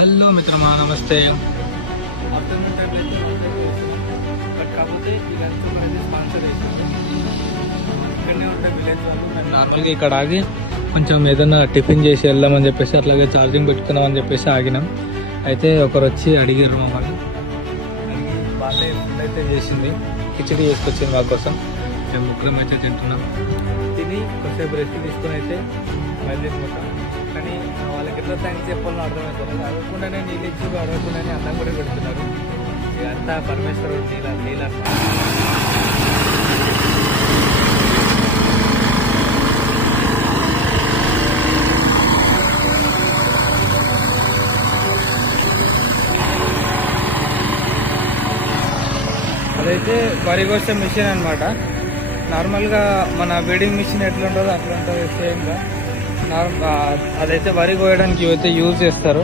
Hello మిత్రమా, నమస్తే. Afternoon టైంలో అయితే బట్ కాకపోతే ఈ లంచ్ అనేది స్పాన్సర్ చేసింది. ఇక్కడనే ఉంటే విలేజ్ వాళ్ళు నార్మల్గా ఇక్కడ ఆగి కొంచెం ఏదైనా టిఫిన్ చేసి వెళ్దామని చెప్పేసి అట్లాగే ఛార్జింగ్ పెట్టుకుందామని చెప్పేసి ఆగినాం. అయితే ఒకరు వచ్చి అడిగారు మమ్మల్ని. అడిగి వాళ్ళే ఫుడ్ అయితే చేసింది, కిచిడి చేసుకొచ్చింది మా కోసం. మేము ముగ్గురం అయితే తింటున్నాం. తిని కొద్దిసేపు రెస్ట్ తీసుకొని అయితే బయలుదేరిపోతాం. కానీ వాళ్ళకి ఎట్లా థ్యాంక్స్ చెప్పాలని అర్థమవుతుంది. అడగకుండానే నీళ్ళు ఇచ్చి అడగకుండానే అన్నం కూడా పెడుతున్నారు. ఇదంతా పరమేశ్వరుడు నీళ్ళ. అదైతే వరి కోసే మిషన్ అనమాట. నార్మల్గా మన వెడ్డింగ్ మిషన్ ఎట్లా ఉంటుందో అట్లా ఉంటుంది సేమ్గా. అదైతే వరి కోయడానికి అయితే యూజ్ చేస్తారు.